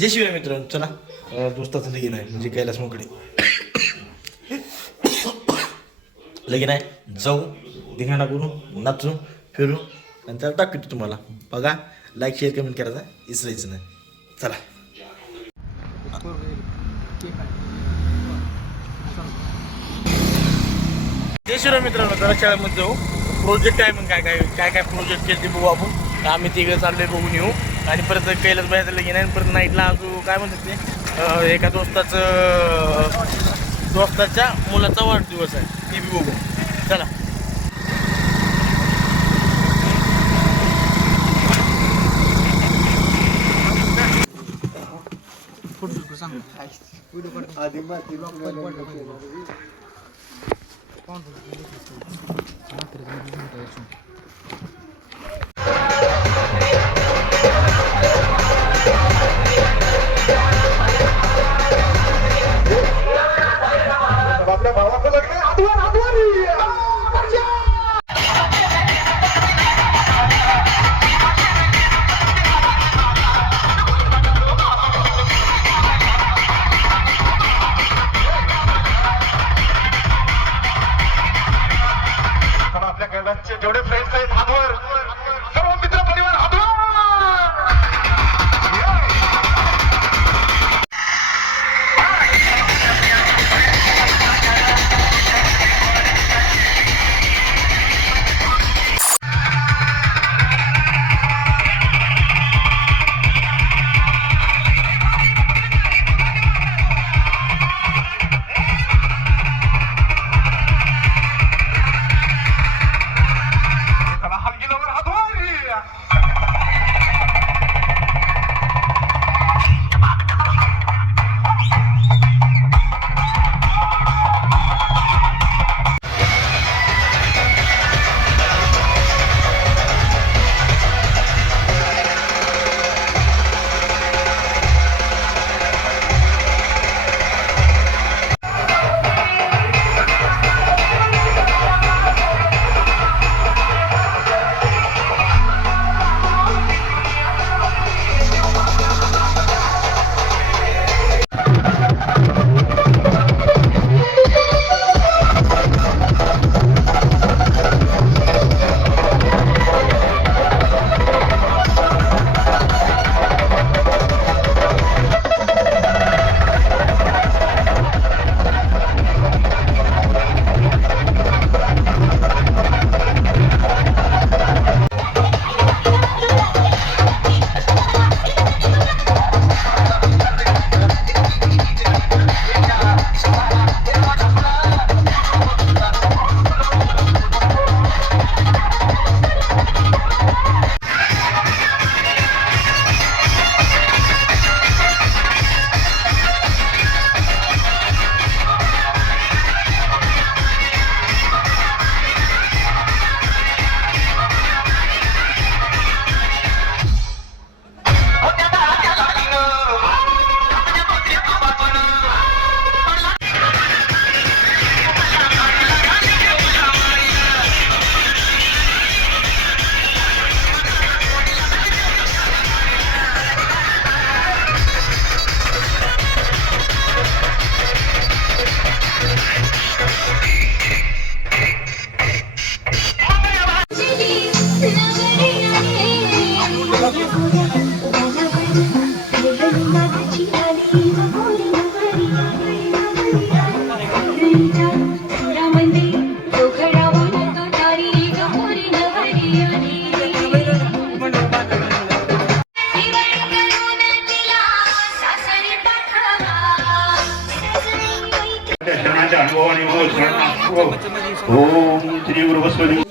जय शिवाय मित्रांनो, चला दोस्ताचं लगीन आहे म्हणजे कैलास मोकडे लगीन आहे. जाऊ धिंगाणा करू, नाचू, फिरू आणि त्याला दाखवतो तुम्हाला. बघा, लाईक शेअर कमेंट करायचा विसरायचं नाही. चला. जय शिवाय मित्रांनो, जरा शाळेमध्ये जाऊ. प्रोजेक्ट आहे मग काय काय काय काय प्रोजेक्ट केले ते बघू आपण. आम्ही तिघं चाललोय बघून येऊ. आणि परत कैलास बाहेर लगीन आहे. परत नाईटला अजून काय म्हणतात ते एका दोस्ताच्या मुलाचा वाढदिवस आहे, ते बी बघू. चला. आपल्या भावाचं लग्न आपल्या कैलासचे जेवढे फ्रेंड्स आहेत हातवर, सर्व मित्र परिवार हातवर.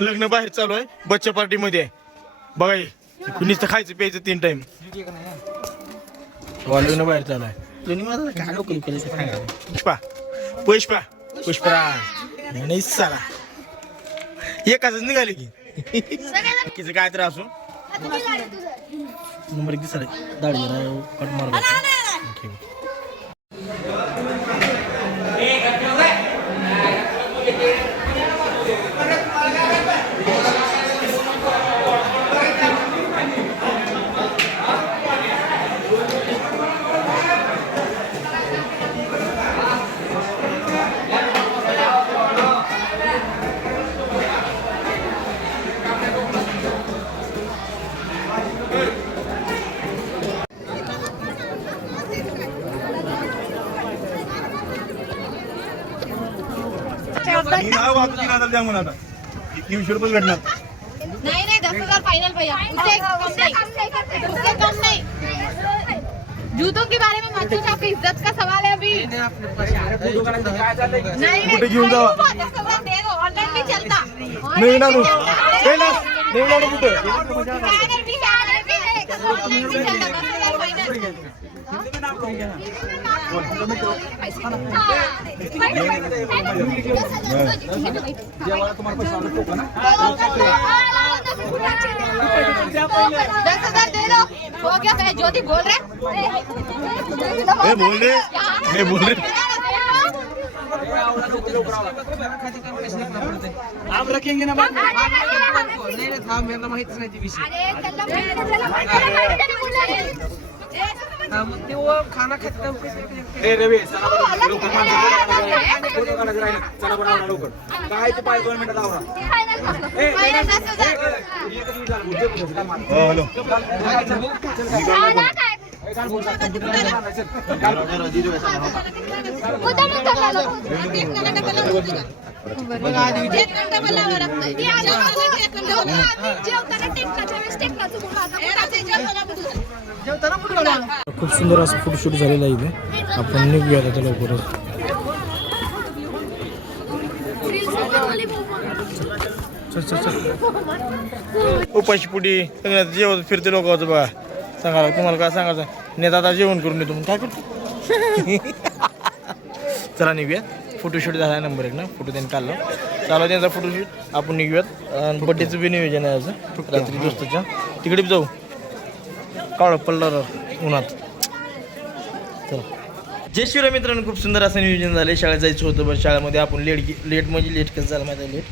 लग्न बाहेर चालू आहे, बच्चा पार्टी मध्ये आहे. बघा, नुसतं खायचं प्यायचं 3 टाइम. लग्न बाहेर चालू आहे. पुष्पा पुष्पा पुष्पराज नाही साला एकाच निघाले की तिचं काय तर असू नंबर दिसला दाढी कट मार. मी नाव वाहतो 3,000 द्या म्हणून आता 300 रुपये भेटणार. नहीं नहीं 10,000 फाइनल भैया, उससे कम नहीं. जूतों के बारे में मत पूछो, आपकी इज्जत का सवाल है अभी. नहीं कुठे घेऊन जावा? 10,000 दे दो, ऑनलाइन भी चलता. नवीन आणू नवीन आणू कुठे स्कैनर भी है, ऑनलाइन भी चलता. 10,000 फाइनल. जेव्हा तुम्हाला पैसा आला तो का ना 10,000 दे दो. हो गया. मैं ज्योति बोल रहे हे बोल रे आप रखेंगे ना बात नहीं था मेरा माहित नाही ती विषय मग ते वो खाना खाते ए रवी चला लवकर चला बरं लवकर काय ते 2 मिनिटात आवरा हॅलो खूप सुंदर असं फोटोशूट झालेलं आहे इथे. आपण निघूया आता लवकरच. उपाशीपुटी जेवण फिरते लोक होतं बघा. सांगा तुम्हाला काय सांगायचं नेता आता जेवण करून येतो काय करतो. चला निघूया. फोटोशूट झाला नंबर 1 ना. फोटो त्यांनी काढला चालू त्यांचा फोटोशूट. आपण निघूयात. आणि बड्डेचं बी नियोजन आहे असं रात्री दोस्तच्या तिकडे जाऊ. कावळं पडलं उन्हात. चला जय शिवराय मित्रांनो. खूप सुंदर असं नियोजन झालं. शाळेत जायचं होतं बरं. शाळेमध्ये आपण लेट म्हणजे लेट कसं झालं माहिती आहे. लेट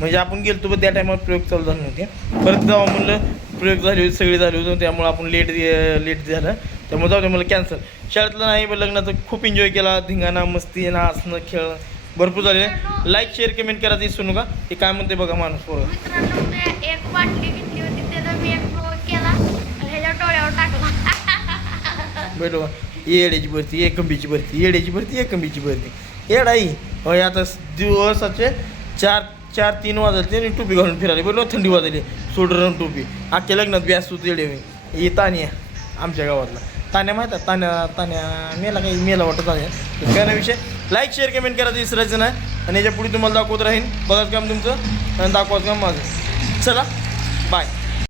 म्हणजे आपण गेलो पण त्या टायमात प्रयोग चालू झाले नव्हते. परत जाऊ म्हणलं प्रयोग झाले होते सगळे झाले होते त्यामुळे आपण लेट झालं. त्यामुळे जाऊ दे मला कॅन्सल. शाळेतलं नाही पण लग्नाचं खूप एन्जॉय केला. धिंगाणा मस्ती नाचणं खेळ भरपूर झाले. लाईक शेअर कमेंट करायचं विसरू नका. ते काय म्हणते बघा माणूस पोरं. मित्रांनो मी एक बाटली घेतली होती त्याचा मी एक प्रयोग केला आणि ह्याच्या डोळ्यावर टाकला. भेटू येड्याची भरती एकंबीची भरती येड्याची भरती एकंबीची भरती येडाई होय. आता दिवसाचे 4-3 वाजले आणि टोपी घालून फिरायला बरोबर. थंडी वाजली सोडून टोपी. अख्ख्या लग्नात बी असतो येडे ही तान्या आमच्या गावातला. तान्या माहीत आहे तान्या मेला काही मेला वाटत आहे. काय ना विषय. लाईक शेअर कमेंट करायचं विसरायचं नाही. आणि याच्या पुढे तुम्हाला दाखवत राहीन. बघाच काम तुमचं आणि दाखवाच काम माझं. चला बाय.